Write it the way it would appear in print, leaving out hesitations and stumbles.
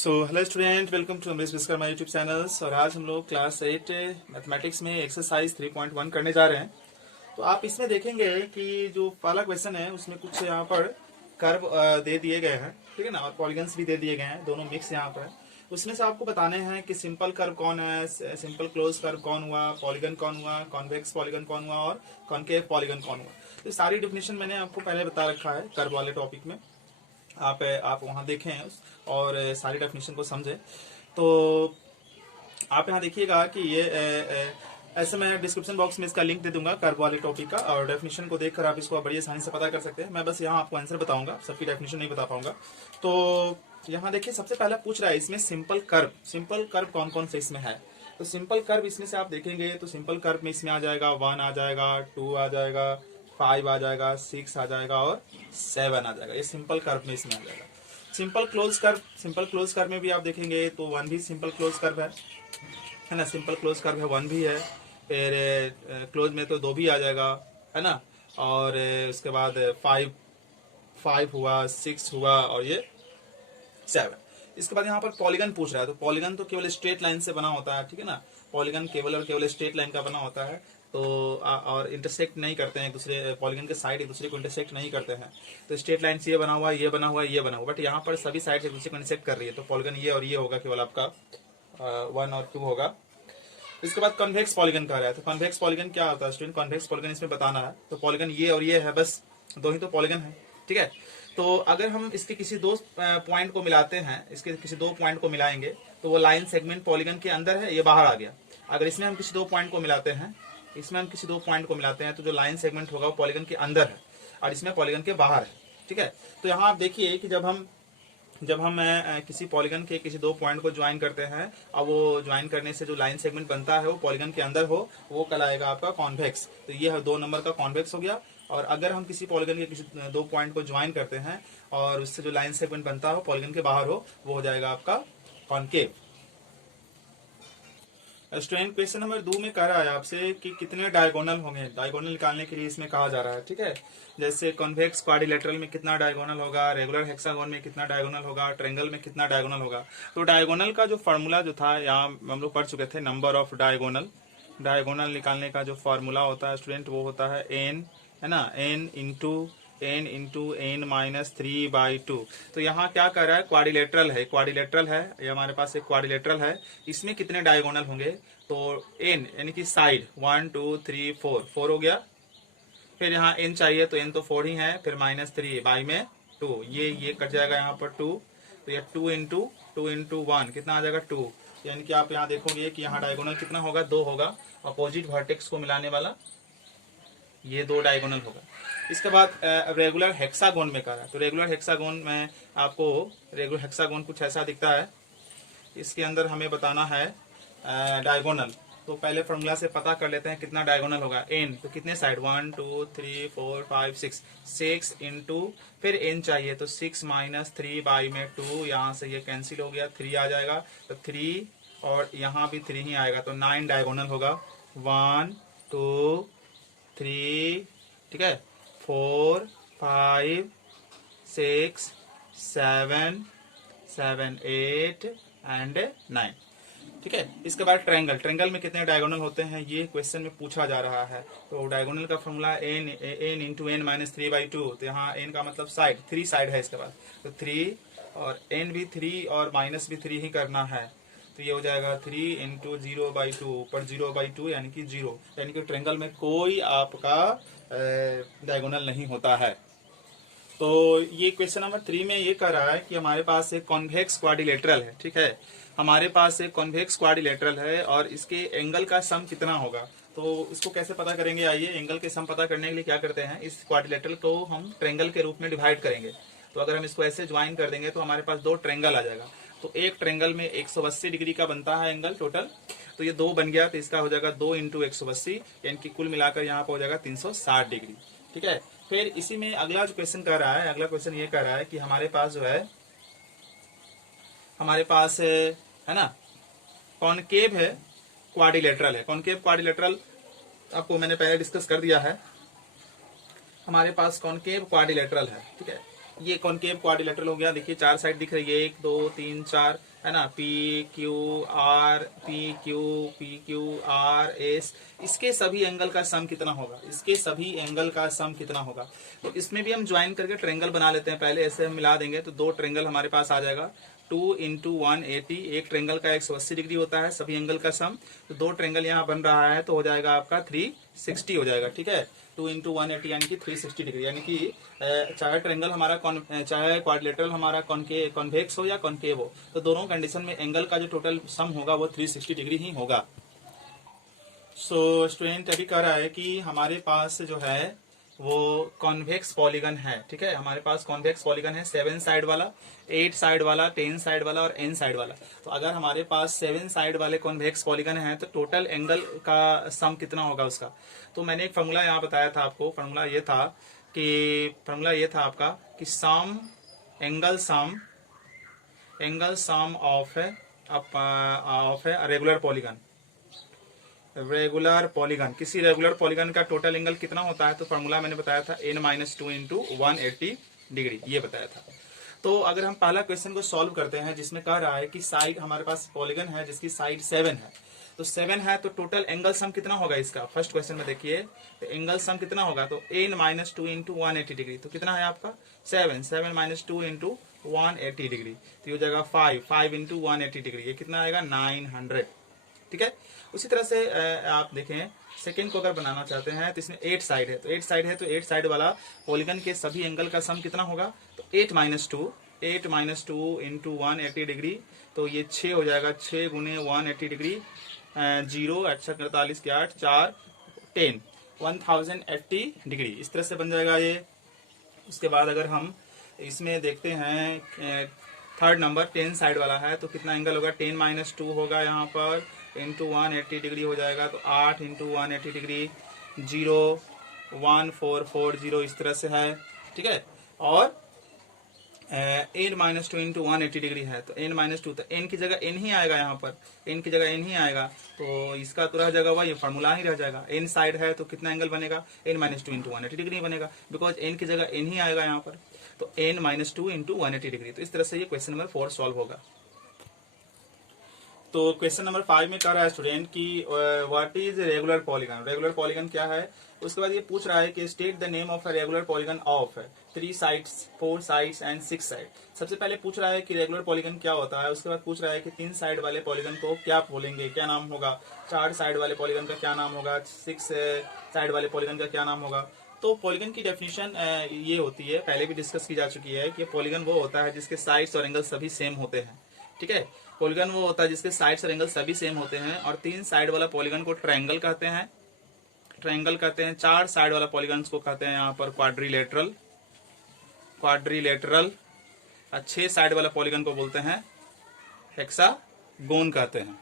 Hello student, welcome to Amrish विस्कर YouTube channels. और आज हम लोग क्लास 8 मैथमेटिक्स में एक्सरसाइज 3.1 करने जा रहे हैं। तो आप इसमें देखेंगे कि जो पहला क्वेश्चन है उसमें कुछ यहाँ पर कर्व दे दिए गए हैं, ठीक है ना, और पॉलीगन्स भी दे दिए गए हैं, दोनों मिक्स यहाँ पर है। उसमें से आपको बताने हैं कि सिंपल कर्व कौन है, सिंपल क्लोज कर्व कौन हुआ, पॉलीगन कौन हुआ, कॉन्वेक्स पॉलीगन कौन हुआ और कॉन्केव पॉलीगन कौन हुआ। तो सारी डिफिनेशन मैंने आपको पहले बता रखा है कर्व वाले टॉपिक में। आप वहां देखें और सारी डेफिनेशन को समझें। तो आप यहाँ देखिएगा कि ये ऐसे मैं डिस्क्रिप्शन बॉक्स में इसका लिंक दे दूंगा कर्व वाले टॉपिक का, और डेफिनेशन को देखकर आप इसको बड़ी आसानी से पता कर सकते हैं। मैं बस यहाँ आपको आंसर बताऊंगा, सबकी डेफिनेशन नहीं बता पाऊंगा। तो यहाँ देखिए, सबसे पहला पूछ रहा है इसमें सिंपल कर्व कौन कौन से इसमें है। तो सिंपल कर्व इसमें से आप देखेंगे तो सिंपल कर्व में इसमें आ जाएगा 1 आ जाएगा, 2 आ जाएगा, 5 आ जाएगा, 6 आ जाएगा और 7 आ जाएगा। ये सिंपल कर्व में इसमें आ जाएगा। सिंपल क्लोज कर्व में भी आप देखेंगे तो 1 भी सिंपल क्लोज कर्व है ना, सिंपल क्लोज कर्व है, 1 भी है। फिर क्लोज में तो 2 भी आ जाएगा, है ना। और उसके बाद 5 हुआ, 6 हुआ और ये 7। इसके बाद यहाँ पर पॉलीगन पूछ रहा है। तो पॉलीगन तो केवल स्ट्रेट लाइन से बना होता है, ठीक है ना। पॉलीगन केवल और केवल स्ट्रेट लाइन का बना होता है। तो और इंटरसेक्ट नहीं करते हैं एक दूसरे, पॉलीगन के साइड एक दूसरे को इंटरसेक्ट नहीं करते हैं। तो स्ट्रेट लाइन से ये बना हुआ, ये बना हुआ, ये बना हुआ, बट यहाँ पर सभी साइड एक दूसरे को इंटरसेक्ट कर रही है। तो पॉलीगन ये और ये होगा, केवल आपका 1 और 2 होगा। इसके बाद कॉन्वेक्स पॉलीगन कह रहा है। तो कॉन्वेक्स पॉलीगन क्या होता है स्टूडेंट? कॉन्वेक्स पॉलीगन इसमें बताना है। तो पॉलीगन ये और ये है, बस 2 ही तो पॉलीगन है, ठीक है। तो अगर हम इसके किसी 2 पॉइंट को मिलाते हैं, इसके किसी 2 पॉइंट को मिलाएंगे तो वो लाइन सेगमेंट पॉलीगन के अंदर है, ये बाहर आ गया। अगर इसमें हम किसी 2 पॉइंट को मिलाते हैं, तो जो लाइन सेगमेंट होगा वो पॉलीगन के अंदर है और इसमें पॉलीगन के बाहर है, ठीक है। तो यहाँ आप देखिए कि जब हम किसी पॉलीगन के किसी 2 पॉइंट को ज्वाइन करते हैं और वो ज्वाइन करने से जो लाइन सेगमेंट बनता है वो पॉलीगन के अंदर हो, वो कहलाएगा आपका कॉन्वेक्स। तो ये है 2 नंबर का कॉन्वेक्स हो गया। और अगर हम किसी पॉलीगन के किसी 2 पॉइंट को ज्वाइन करते हैं और उससे जो लाइन सेगमेंट बनता हो पॉलीगन के बाहर हो, वो हो जाएगा आपका कॉन्केव। स्टूडेंट क्वेश्चन नंबर 2 में कह रहा है आपसे कि कितने डायगोनल होंगे। डायगोनल निकालने के लिए इसमें कहा जा रहा है, ठीक है। जैसे कॉन्वेक्स क्वाड्रिलेटरल में कितना डायगोनल होगा, रेगुलर हेक्सागोन में कितना डायगोनल होगा, ट्रायंगल में कितना डायगोनल होगा। तो डायगोनल का जो फॉर्मूला जो था, यहाँ हम लोग पढ़ चुके थे, नंबर ऑफ डायगोनल। डायगोनल निकालने का जो फॉर्मूला होता है स्टूडेंट, वो होता है n, है ना, n इंटू n माइनस 3/2। तो यहाँ क्या कर रहा है, क्वाड्रिलेटरल है, ये हमारे पास एक क्वाड्रिलेटरल है। इसमें कितने डायगोनल होंगे? तो n यानी कि साइड 1 2 3 4 हो गया। फिर यहाँ n चाहिए तो n तो 4 ही है, फिर -3 बाई में 2, ये कट जाएगा यहाँ पर 2। तो ये 2 इंटू 1 कितना आ जाएगा 2। यानी कि आप यहाँ देखोगे कि यहाँ डायगोनल कितना होगा, 2 होगा। अपोजिट वर्टेक्स को मिलाने वाला ये 2 डायगोनल होगा। इसके बाद रेगुलर हेक्सागोन में कह रहा है। तो रेगुलर हेक्सागोन में आपको रेगुलर हेक्सागोन कुछ ऐसा दिखता है। इसके अंदर हमें बताना है डायगोनल। तो पहले फॉर्मूला से पता कर लेते हैं कितना डायगोनल होगा। n तो कितने साइड, 1 2 3 4 5 6 इंटू, फिर n चाहिए तो 6 माइनस 3 बाई में 2, यहाँ से ये कैंसिल हो गया, 3 आ जाएगा। तो 3 और यहाँ भी 3 ही आएगा, तो 9 डायगोनल होगा। 1 2 3, ठीक है, 4 5 6 7 8 एंड 9, ठीक है। इसके बाद ट्रायंगल में कितने डायगोनल होते हैं, ये क्वेश्चन में पूछा जा रहा है। तो डायगोनल का formula n into n minus 3/2। तो यहाँ n का मतलब साइड, 3 साइड है इसके बाद। तो 3 और n भी 3 और माइनस भी 3 ही करना है। तो ये हो जाएगा 3 इंटू 0/2, ऊपर 0/2 यानी कि 0, यानी कि ट्रायंगल में कोई आपका डायगोनल नहीं होता है। तो ये क्वेश्चन नंबर 3 में ये कह रहा है कि हमारे पास एक कॉन्वेक्स क्वाड्रिलेटरल है, ठीक है। हमारे पास एक कॉन्वेक्स क्वाड्रिलेटरल है और इसके एंगल का सम कितना होगा। तो इसको कैसे पता करेंगे, आइए। एंगल के सम पता करने के लिए क्या करते हैं, इस क्वाड्रिलेटरल को हम ट्रायंगल के रूप में डिवाइड करेंगे। तो अगर हम इसको ऐसे ज्वाइन कर देंगे तो हमारे पास 2 ट्रायंगल आ जाएगा। तो एक ट्रायंगल में 180 डिग्री का बनता है एंगल टोटल। तो ये 2 बन गया, तो इसका हो जाएगा 2 इंटू 180, यानी कि कुल मिलाकर यहाँ पर हो जाएगा 360 डिग्री, ठीक है। फिर इसी में अगला जो क्वेश्चन कर रहा है, अगला क्वेश्चन ये कर रहा है कि हमारे पास जो है, हमारे पास है ना, कॉनकेव है क्वाड्रिलेटरल है। कॉनकेव क्वाड्रिलेटरल आपको मैंने पहले डिस्कस कर दिया है। हमारे पास कॉनकेव क्वाड्रिलेटरल है, ठीक है। ये कॉनकेव क्वाड्रिलेटरल हो गया। देखिए 4 साइड दिख रही है, 1 2 3 4, है ना, PQR इसके सभी एंगल का सम कितना होगा, इसके सभी एंगल का सम कितना होगा। तो इसमें भी हम ज्वाइन करके ट्रायंगल बना लेते हैं, पहले ऐसे हम मिला देंगे तो दो ट्रायंगल हमारे पास आ जाएगा। 2 इंटू 180, एक ट्रायंगल का 180 डिग्री होता है सभी एंगल का सम, तो दो ट्रायंगल यहाँ बन रहा है तो हो जाएगा आपका 360 हो जाएगा, ठीक है। 2 इंटू 180 यानी कि 360 डिग्री, यानी कि चाहे ट्रायंगल हमारा चाहे क्वाड्रिलेटरल हमारा कॉन्वेक्स हो या कॉन्केव हो, तो दोनों कंडीशन में एंगल का जो टोटल सम होगा वो 360 डिग्री ही होगा। सो स्टूडेंट अभी कह रहा है कि हमारे पास जो है वो कॉन्वेक्स पॉलीगन है, ठीक है, हमारे पास कॉन्वेक्स पॉलीगन है 7 साइड वाला, 8 साइड वाला, 10 साइड वाला और n साइड वाला। तो अगर हमारे पास 7 साइड वाले कॉन्वेक्स पॉलीगन है तो टोटल एंगल का सम कितना होगा उसका। तो मैंने एक फॉर्मूला यहाँ बताया था आपको, फॉर्मूला ये था आपका कि sum angle sum of regular polygon, किसी रेगुलर पॉलीगन का टोटल एंगल कितना होता है। तो फॉर्मूला मैंने बताया था n-2 इंटू 180 डिग्री, ये बताया था। तो अगर हम पहला क्वेश्चन को सॉल्व करते हैं जिसमें कह रहा है कि साइड हमारे पास पॉलीगन है जिसकी साइड 7 है, तो 7 है तो टोटल एंगल सम कितना होगा इसका। फर्स्ट क्वेश्चन में देखिए तो एंगल सम कितना होगा, तो n-2 इंटू 180 डिग्री, तो कितना है आपका 7 - 2 इंटू 180 डिग्री, तो ये हो जाएगा 5 इंटू 180 डिग्री, ये कितना आएगा 900, ठीक है। उसी तरह से आप देखें सेकेंड को अगर बनाना चाहते हैं तो इसमें 8 साइड है, तो 8 साइड वाला पॉलीगन के सभी एंगल का सम कितना होगा, तो 8 - 2 इंटू 180 डिग्री, तो ये 6 हो जाएगा, 6 गुने 180 डिग्री, 0 अच्छा 48 के 8 4 10 1080 डिग्री, इस तरह से बन जाएगा ये। उसके बाद अगर हम इसमें देखते हैं थर्ड नंबर 10 साइड वाला है तो कितना एंगल होगा, 10 - 2 होगा यहाँ पर इंटू 180 डिग्री हो जाएगा, तो 8 इंटू 180 डिग्री 0 1440 इस तरह से है, ठीक है। और n - 2 इंटू 180 डिग्री है तो n-2, तो n की जगह n ही आएगा, यहाँ पर n की जगह n ही आएगा, तो इसका तो रह जाएगा वही फॉर्मूला ही रह जाएगा। n साइड है तो कितना एंगल बनेगा, n - 2 इंटू 180 डिग्री बनेगा, बिकॉज n की जगह n ही आएगा यहाँ पर, तो n - 2 इंटू 180 डिग्री। तो इस तरह से ये क्वेश्चन नंबर 4 सॉल्व होगा। तो क्वेश्चन नंबर 5 में कह रहा है स्टूडेंट कि what is regular polygon, regular polygon क्या है। उसके बाद ये पूछ रहा है कि state the name of a regular polygon of 3 sides 4 sides and 6 side. सबसे पहले पूछ रहा है कि रेगुलर पॉलीगन क्या होता है, उसके बाद पूछ रहा है कि 3 साइड वाले पॉलीगन को क्या बोलेंगे, क्या नाम होगा, 4 साइड वाले पॉलीगन का क्या नाम होगा, 6 साइड वाले पॉलीगन का क्या नाम होगा। तो पॉलीगन की डेफिनेशन ये होती है, पहले भी डिस्कस की जा चुकी है कि पॉलीगन वो होता है जिसके साइड्स और एंगल सभी सेम होते हैं, ठीक है। पॉलीगन वो होता है जिसके साइड्स और एंगल सभी सेम होते हैं, और 3 साइड वाला पॉलीगन को ट्रायंगल कहते हैं, 4 साइड वाला पॉलीगन को कहते हैं यहाँ पर क्वाड्रिलेटरल, और 6 साइड वाला पॉलीगन को बोलते हैं हेक्सागोन कहते हैं।